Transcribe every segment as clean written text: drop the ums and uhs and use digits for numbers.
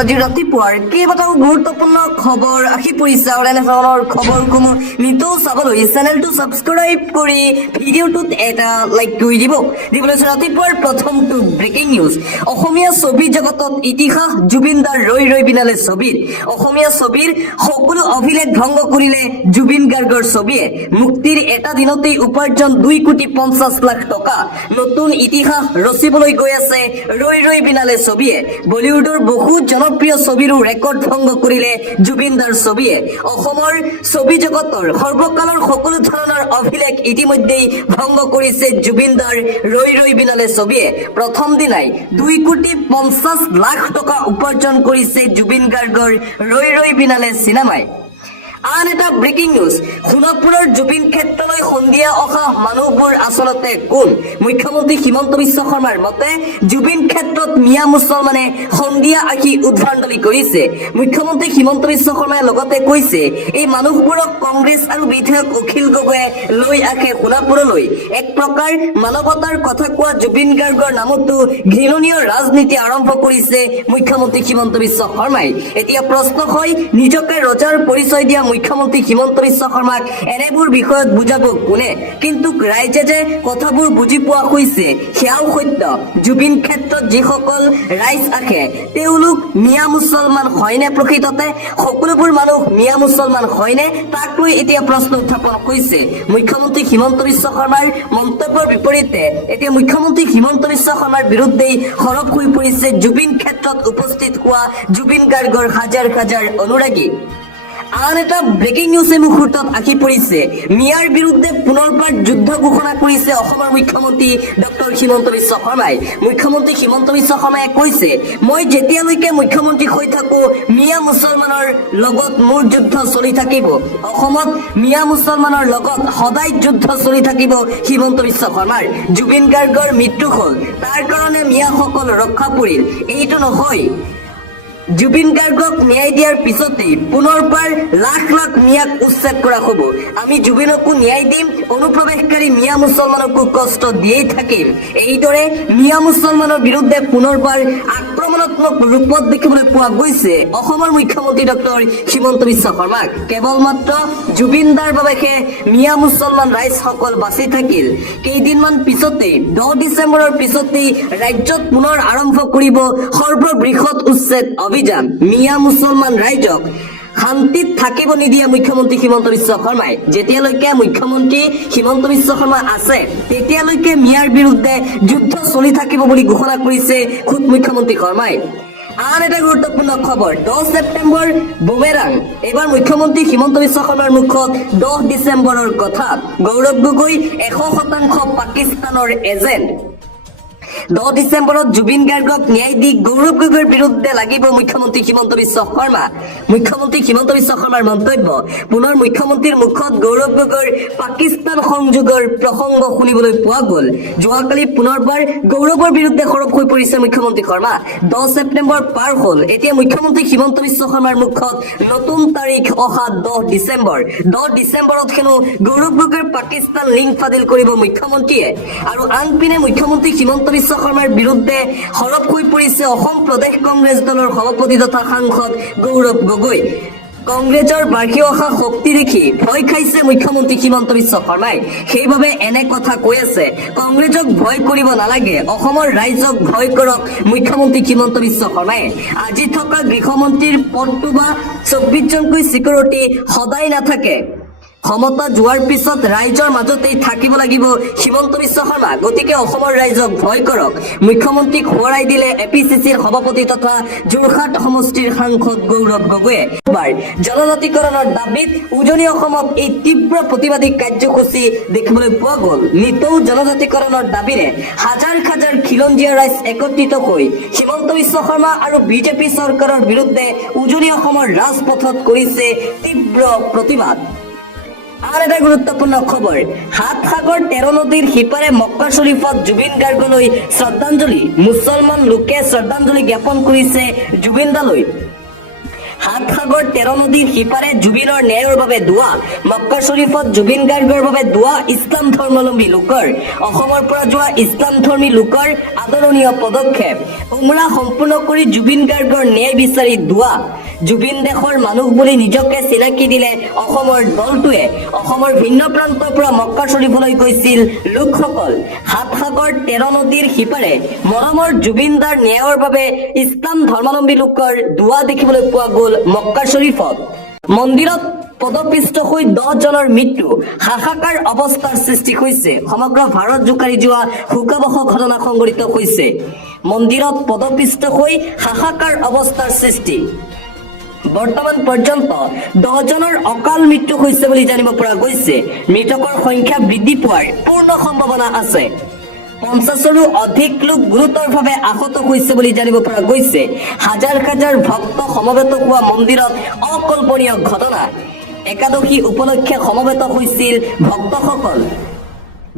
আজি ৰাতিপুৱাৰ কেইবাটাও গুৰুত্বপূৰ্ণ খবৰ আহি পৰিছে আৰু এনেধৰণৰ খবৰসমূহ নিতৌ চাবলৈ চেনেলটো ছাবস্ক্ৰাইব কৰি ভিডিঅ'টোত এটা লাইক কৰি দিবলৈ ৰাতিপুৱাৰ প্ৰথমটো ব্ৰেকিং নিউজ। অসমীয়া ছবি জগতত ইতিহাস জুবিনদাৰ ৰৈ ৰৈ বিনালে ছবিৰ। অসমীয়া ছবিৰ সকলো অভিলেখ ভংগ কৰিলে জুবিন গাৰ্গৰ ছবিয়ে। মুক্তিৰ এটা দিনতেই উপাৰ্জন 2,50,00,000 টকা। নতুন ইতিহাস ৰচিবলৈ গৈ আছে ৰৈ ৰৈ বিনালে ছবিয়ে। বলিউডৰ বহু জনপ্ৰিয় ছবিৰো ৰেকৰ্ড ভংগ কৰিলে জুবিনদাৰ ছবিয়ে। অসমৰ ছবি জগতৰ সৰ্বকালৰ সকলো ধৰণৰ অভিলেখ ইতিমধ্যেই ভংগ কৰিছে জুবিনদাৰ ৰৈ ৰৈ বিনালে ছবিয়ে। প্ৰথম দিনাই 2,50,00,000 টকা উপাৰ্জন কৰিছে জুবিন গাৰ্গৰ ৰৈ ৰৈ বিনালে চিনেমাই। আন এটা ব্ৰেকিং নিউজ, সোণাপুৰৰ জুবিন ক্ষেত্ৰলৈ সন্ধিয়া অহা মানুহবোৰ আচলতে কোন? মুখ্যমন্ত্ৰী হিমন্ত বিশ্ব শৰ্মাৰ মতে জুবিন ক্ষেত্ৰত মিয়া মুছলমানে সন্ধিয়া আহি উদ্ভণ্ডালি কৰিছে। মুখ্যমন্ত্ৰী হিমন্ত বিশ্ব শৰ্মাই লগতে কৈছে এই মানুহবোৰক কংগ্ৰেছ আৰু বিধায়ক অখিল গগৈয়ে লৈ আহে সোণাপুৰলৈ। এক প্ৰকাৰ মানৱতাৰ কথা কোৱা জুবিন গাৰ্গৰ নামতো ঘৃণনীয় ৰাজনীতি আৰম্ভ কৰিছে মুখ্যমন্ত্ৰী হিমন্ত বিশ্ব শৰ্মাই। এতিয়া প্ৰশ্ন হয়, নিজকে ৰজাৰ পৰিচয় দিয়া মুখ্যমন্ত্ৰী হিমন্ত বিশ্ব শৰ্মাক এনেবোৰ বিষয়ত বুজাব কোনে? কিন্তু ৰাইজে যে কথাবোৰ বুজি পোৱা হৈছে সেয়াও সত্য। জুবিন ক্ষেত্ৰত যিসকল ৰাইজ আহে তেওঁলোক মিয়া মুছলমান হয়নে? প্ৰকৃততে সকলোবোৰ মানুহ মিয়া মুছলমান হয়নে? তাক লৈ এতিয়া প্ৰশ্ন উত্থাপন হৈছে। মুখ্যমন্ত্ৰী হিমন্ত বিশ্ব শৰ্মাৰ মন্তব্যৰ বিপৰীতে এতিয়া মুখ্যমন্ত্ৰী হিমন্ত বিশ্ব শৰ্মাৰ বিৰুদ্ধেই সৰব হৈ পৰিছে জুবিন ক্ষেত্ৰত উপস্থিত হোৱা জুবিন গাৰ্গৰ হাজাৰ হাজাৰ অনুৰাগী। আন এটা ব্ৰেকিং নিউজ এই মুহূৰ্তত আহি পৰিছে। মিয়াৰ বিৰুদ্ধে পুনৰবাৰ যুদ্ধ ঘোষণা কৰিছে অসমৰ মুখ্যমন্ত্ৰী ডক্টৰ হিমন্ত বিশ্ব শৰ্মাই। মুখ্যমন্ত্ৰী হিমন্ত বিশ্ব শৰ্মাই কৈছে, মই যেতিয়ালৈকে মুখ্যমন্ত্ৰী হৈ থাকো মিয়া মুছলমানৰ লগত মোৰ যুদ্ধ চলি থাকিব। অসমত মিয়া মুছলমানৰ লগত সদায় যুদ্ধ চলি থাকিব হিমন্ত বিশ্ব শৰ্মাৰ। জুবিন গাৰ্গৰ মৃত্যু হ'ল, তাৰ কাৰণে মিয়াসকল ৰক্ষা পৰিল, এইটো নহয়। জুবিন গাৰ্গক ন্যায় দিয়াৰ পিছতেই পুনৰবাৰ লাখ লাখ মিয়াক উচ্ছেদ কৰা হ'ব। আমি জুবিনকো ন্যায় দিম, অনুপ্ৰৱেশকাৰী মিয়া মুছলমানকো কষ্ট দিয়েই থাকিম। এইদৰে মিয়া মুছলমানৰ বিৰুদ্ধে পুনৰবাৰ আক্ৰমণাত্মক ৰূপত দেখিবলৈ পোৱা গৈছে অসমৰ মুখ্যমন্ত্ৰী ডক্টৰ হিমন্ত বিশ্ব শৰ্মাক। কেৱল মাত্ৰ জুবিনদাৰ বাবেহে মিয়া মুছলমান ৰাইজসকল বাচি থাকিল। কেইদিনমান পিছতেই 10 ডিচেম্বৰৰ পিছতেই ৰাজ্যত পুনৰ আৰম্ভ কৰিব সৰ্ববৃহৎ উচ্ছেদ অভিযান। মিয়া মুছলমান ৰাইজক শান্তিত থাকিব নিদিয়ে মুখ্যমন্ত্ৰী হিমন্ত বিশ্ব শৰ্মাই। যেতিয়ালৈকে মুখ্যমন্ত্ৰী হিমন্ত বিশ্ব শৰ্মা আছে তেতিয়ালৈকে মিয়াৰ বিৰুদ্ধে যুদ্ধ চলি থাকিব বুলি ঘোষণা কৰিছে খুদ মুখ্যমন্ত্ৰী শৰ্মাই। আন এটা গুৰুত্বপূৰ্ণ খবৰ, 10 ছেপ্টেম্বৰ বুমেৰাং। এইবাৰ মুখ্যমন্ত্ৰী হিমন্ত বিশ্ব শৰ্মাৰ মুখত 10 ডিচেম্বৰৰ কথা। গৌৰৱ গগৈ 100% পাকিস্তানৰ এজেণ্ট। 10 ডিচেম্বৰত জুবিন গাৰ্গক ন্যায় দি গৌৰৱ গগৈৰ বিৰুদ্ধে লাগিব মুখ্যমন্ত্ৰী হিমন্ত বিশ্ব শৰ্মা। মুখ্যমন্ত্ৰী হিমন্ত বিশ্ব শৰ্মাৰ মন্তব্য, পুনৰ মুখ্যমন্ত্ৰীৰ মুখত গৌৰৱ গগৈৰ পাকিস্তান সংযোগৰ প্ৰসংগ শুনিবলৈ পোৱা গ'ল। যোৱাকালি পুনৰবাৰ গৌৰৱৰ বিৰুদ্ধে সৰব হৈ পৰিছে মুখ্যমন্ত্ৰী শৰ্মা। 10 ছেপ্টেম্বৰ পাৰ হ'ল, এতিয়া মুখ্যমন্ত্ৰী হিমন্ত বিশ্ব শৰ্মাৰ মুখত নতুন তাৰিখ অহা 10 ডিচেম্বৰ। 10 ডিচেম্বৰত হেনো গৌৰৱ গগৈৰ পাকিস্তান লিংক ফাদিল কৰিব মুখ্যমন্ত্ৰীয়ে। আৰু আনপিনে মুখ্যমন্ত্ৰী হিমন্ত বিশ্ব শৰ্মাৰ বিৰুদ্ধে সৰব হৈ পৰিছে অসম প্ৰদেশ কংগ্ৰেছ দলৰ সভাপতি তথা সাংসদ গৌৰৱ গগৈ। কংগ্ৰেছৰ বাঢ়ি অহা শক্তি দেখি ভয় খাইছে মুখ্যমন্ত্ৰী হিমন্ত বিশ্ব শৰ্মাই। সেইবাবে এনে কথা কৈ আছে, কংগ্ৰেছক ভয় কৰিব নালাগে, অসমৰ ৰাইজক ভয় কৰক মুখ্যমন্ত্ৰী হিমন্ত বিশ্ব শৰ্মাই। আজি থকা গৃহমন্ত্ৰীৰ পদটো বা 24জনকৈ চিকিউৰিটি সদায় নাথাকে। ক্ষমতা যোৱাৰ পিছত ৰাইজৰ মাজতেই থাকিব লাগিব হিমন্ত বিশ্ব শৰ্মা। গতিকে অসমৰ ৰাইজক ভয় কৰক। মুখ্যমন্ত্ৰীক সোঁৱৰাই দিলে APCCৰ সভাপতি তথা যোৰহাট সমষ্টিৰ সাংসদ গৌৰৱ গগৈয়ে। জনজাতিকৰণৰ দাবীত উজনি অসমত এই তীব্ৰ প্ৰতিবাদী কাৰ্যসূচী দেখিবলৈ পোৱা গ'ল। নিতৌ জনজাতিকৰণৰ দাবীৰে হাজাৰ হাজাৰ খিলঞ্জীয়া ৰাইজ একত্ৰিত হৈ হিমন্ত বিশ্ব শৰ্মা আৰু বিজেপি চৰকাৰৰ বিৰুদ্ধে উজনি অসমৰ ৰাজপথত কৰিছে তীব্ৰ প্ৰতিবাদ। আন এটা গুৰুত্বপূৰ্ণ খবৰ, হাতসাগৰ 13 নদীৰ সিপাৰে মক্কা শ্বৰীফত জুবিন গাৰ্গলৈ শ্ৰদ্ধাঞ্জলি। মুছলমান লোকে শ্ৰদ্ধাঞ্জলি জ্ঞাপন কৰিছে জুবিনদালৈ। সাতসাগৰ 13 নদীৰ সিপাৰে জুবিনৰ ন্যায়ৰ বাবে দোৱা মক্কা শ্বৰীফত জুবিন গাৰ্গৰ বাবে দোৱা ইছলাম ধৰ্মাৱলম্বী লোকৰ অসমৰ পৰা যোৱা ইছলাম ধৰ্মী লোকৰ আদৰণীয় পদক্ষেপ উমৰা সম্পূৰ্ণ কৰি জুবিন গাৰ্গৰ ন্যায় বিচাৰি দোৱা জুবিন দেশৰ মানুহ বুলি নিজকে চিনাকি দিলে অসমৰ দলটোৱে অসমৰ ভিন্ন প্ৰান্তৰ পৰা মক্কা শ্বৰীফলৈ গৈছিল লোকসকল সাতসাগৰ 13 নদীৰ সিপাৰে মৰমৰ জুবিনদাৰ ন্যায়ৰ বাবে ইছলাম ধৰ্মাৱলম্বী লোকৰ দোৱা দেখিবলৈ পোৱা গ'ল মক্কা শ্বৰীফত মন্দিৰত পদপিষ্ট হৈ 10 জনৰ মৃত্যু হাহাকাৰ অৱস্থাৰ সৃষ্টি হৈছে সমগ্ৰ ভাৰত জোকাৰি যোৱা শোকাবহ ঘটনা সংঘটিত হৈছে মন্দিৰত পদপিষ্ট হৈ হাহাকাৰ অৱস্থাৰ সৃষ্টি বৰ্তমান পৰ্যন্ত 10 জনৰ অকাল মৃত্যু হৈছে বুলি জানিব পৰা গৈছে মৃতকৰ সংখ্যা বৃদ্ধি পোৱাৰ পূৰ্ণ সম্ভাৱনা আছে 50ৰো অধিক লোক গুৰুতৰভাৱে আহত হৈছে বুলি জানিব পৰা গৈছে হাজাৰ হাজাৰ ভক্ত সমবেত হোৱা মন্দিৰত অকল্পনীয় ঘটনা একাদশী উপলক্ষে সমবেত হৈছিল ভক্তসকল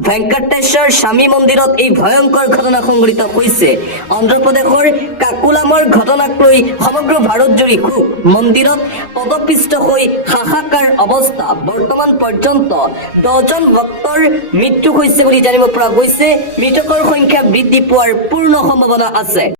ভেংকটেশ্বৰ স্বামী মন্দিৰত এই ভয়ংকৰ ঘটনা সংঘটিত হৈছে অন্ধ্ৰপ্ৰদেশৰ কাকুলামৰ ঘটনাক লৈ সমগ্ৰ ভাৰতজুৰি ক্ষোভ মন্দিৰত পদপিষ্ট হৈ হাহাকাৰ অৱস্থা বৰ্তমান পৰ্যন্ত 10 জন ভক্তৰ মৃত্যু হৈছে বুলি জানিব পৰা গৈছে মৃতকৰ সংখ্যা বৃদ্ধি পোৱাৰ পূৰ্ণ সম্ভাৱনা আছে